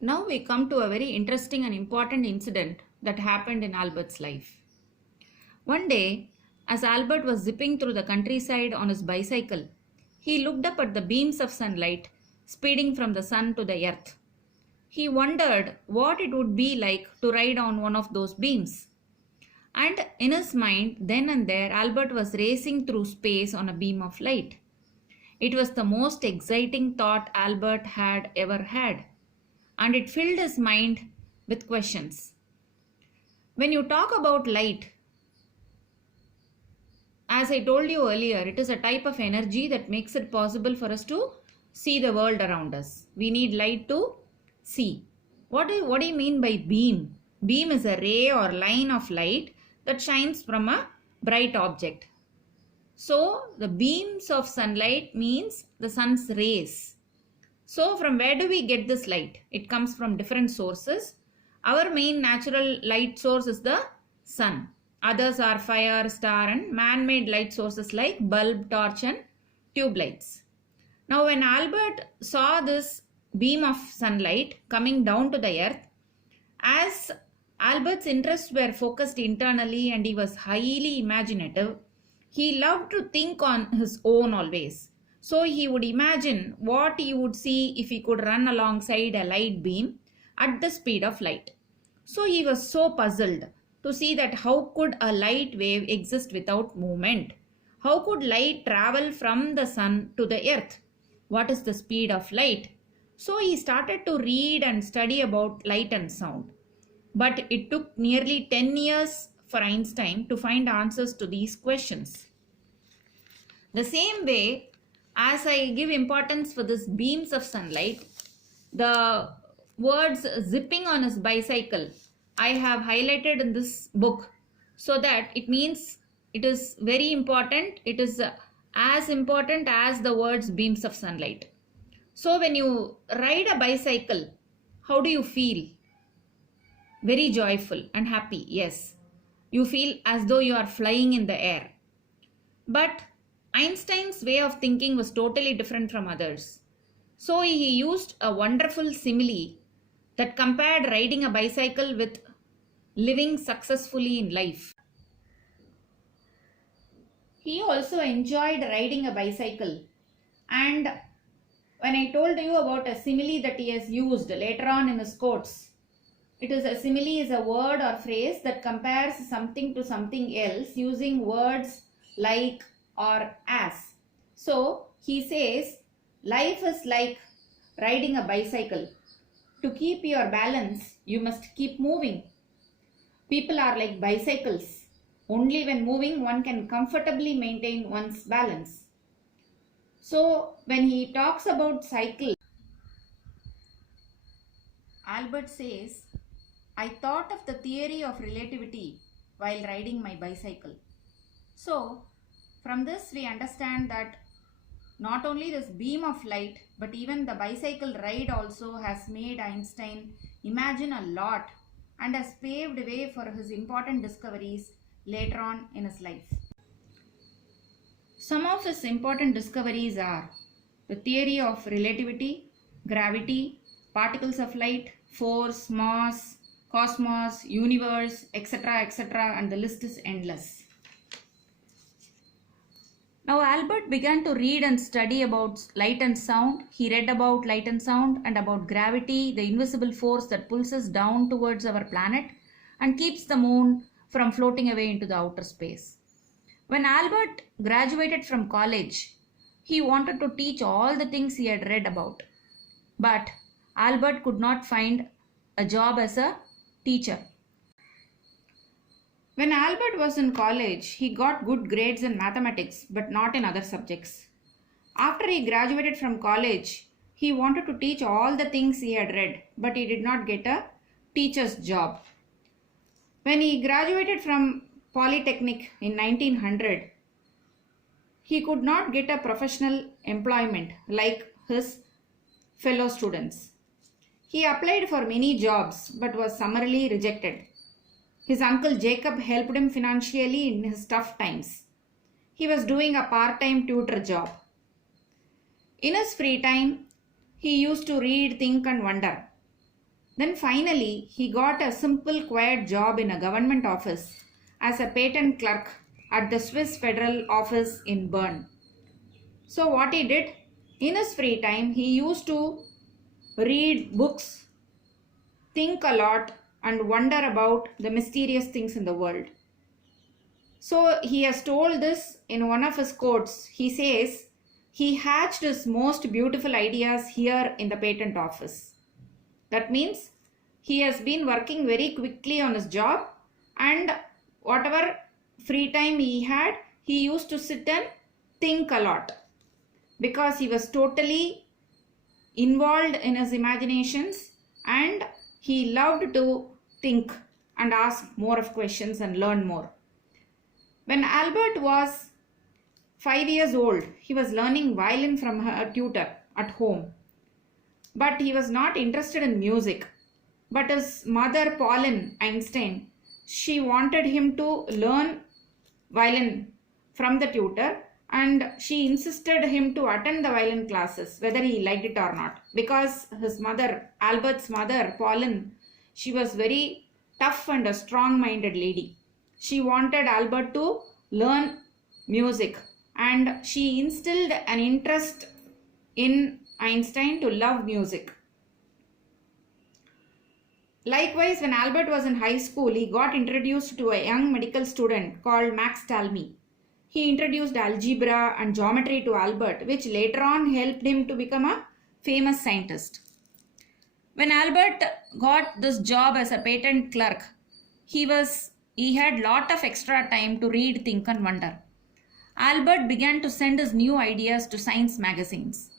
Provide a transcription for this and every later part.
Now we come to a very interesting and important incident that happened in Albert's life. One day, as Albert was zipping through the countryside on his bicycle, he looked up at the beams of sunlight speeding from the sun to the earth. He wondered what it would be like to ride on one of those beams. And in his mind, then and there, Albert was racing through space on a beam of light. It was the most exciting thought Albert had ever had, and it filled his mind with questions. When you talk about light, as I told you earlier, it is a type of energy that makes it possible for us to see the world around us. We need light to see. What do you mean by beam? Beam is a ray or line of light that shines from a bright object. So the beams of sunlight means the sun's rays. So from where do we get this light? It comes from different sources. Our main natural light source is the sun. Others are fire, star and man-made light sources like bulb, torch and tube lights. Now when Albert saw this beam of sunlight coming down to the earth, as Albert's interests were focused internally and he was highly imaginative, he loved to think on his own always. So he would imagine what he would see if he could run alongside a light beam at the speed of light. So he was so puzzled to see that how could a light wave exist without movement? How could light travel from the sun to the earth? What is the speed of light? So he started to read and study about light and sound. But it took nearly 10 years for Einstein to find answers to these questions. The same way, as I give importance for this beams of sunlight, the words zipping on his bicycle, I have highlighted in this book so that it means it is very important. It is as important as the words beams of sunlight. So when you ride a bicycle, how do you feel? Very joyful and happy, yes. You feel as though you are flying in the air. But Einstein's way of thinking was totally different from others. So he used a wonderful simile that compared riding a bicycle with living successfully in life. He also enjoyed riding a bicycle, and when I told you about a simile that he has used later on in his quotes, it is a simile is a word or phrase that compares something to something else using words like or as. So he says, life is like riding a bicycle. To keep your balance, you must keep moving. People are like bicycles. Only when moving, one can comfortably maintain one's balance. So when he talks about cycle, Albert says, I thought of the theory of relativity while riding my bicycle. So from this we understand that not only this beam of light, but even the bicycle ride also has made Einstein imagine a lot and has paved way for his important discoveries later on in his life. Some of his important discoveries are the theory of relativity, gravity, particles of light, force, mass, cosmos, universe, etc., etc., and the list is endless. Now Albert began to read and study about light and sound. He read about light and sound and about gravity, the invisible force that pulls us down towards our planet and keeps the moon from floating away into the outer space. When Albert graduated from college, he wanted to teach all the things he had read about. But Albert could not find a job as a teacher. When Albert was in college, he got good grades in mathematics but not in other subjects. After he graduated from college, he wanted to teach all the things he had read, but he did not get a teacher's job. When he graduated from Polytechnic in 1900, he could not get a professional employment like his fellow students. He applied for many jobs but was summarily rejected. His uncle Jacob helped him financially in his tough times. He was doing a part-time tutor job. In his free time, he used to read, think and wonder. Then finally, he got a simple, quiet job in a government office as a patent clerk at the Swiss Federal Office in Bern. So, what he did in his free time, he used to read books, think a lot, and wonder about the mysterious things in the world. So, he has told this in one of his quotes. He says, he hatched his most beautiful ideas here in the patent office. That means he has been working very quickly on his job, and whatever free time he had, he used to sit and think a lot because he was totally involved in his imaginations and he loved to think and ask more of questions and learn more. When Albert was 5 years old, he was learning violin from a tutor at home. But he was not interested in music. But his mother, Pauline Einstein, she wanted him to learn violin from the tutor, and she insisted him to attend the violin classes whether he liked it or not, because his mother, Albert's mother, Pauline, she was very tough and a strong-minded lady. She wanted Albert to learn music, and she instilled an interest in Einstein to love music. Likewise, when Albert was in high school, he got introduced to a young medical student called Max Talmy. He introduced algebra and geometry to Albert, which later on helped him to become a famous scientist. When Albert got this job as a patent clerk, he had lot of extra time to read, think and wonder. Albert began to send his new ideas to science magazines.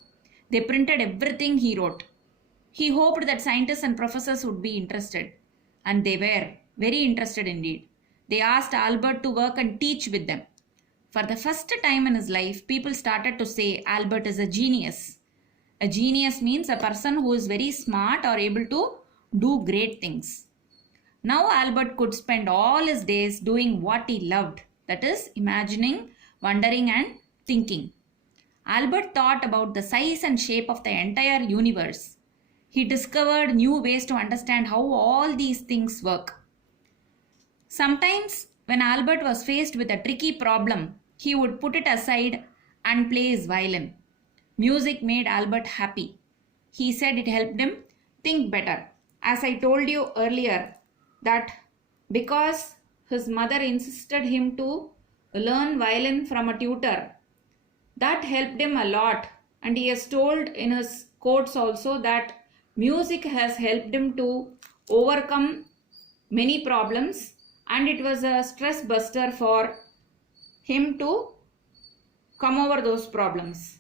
They printed everything he wrote. He hoped that scientists and professors would be interested, and they were very interested indeed. They asked Albert to work and teach with them. For the first time in his life, people started to say Albert is a genius. A genius means a person who is very smart or able to do great things. Now Albert could spend all his days doing what he loved, that is, imagining, wondering and thinking. Albert thought about the size and shape of the entire universe. He discovered new ways to understand how all these things work. Sometimes, when Albert was faced with a tricky problem, he would put it aside and play his violin. Music made Albert happy. He said it helped him think better. As I told you earlier, that because his mother insisted him to learn violin from a tutor, that helped him a lot. And he has told in his quotes also that music has helped him to overcome many problems, and it was a stress buster for him to come over those problems.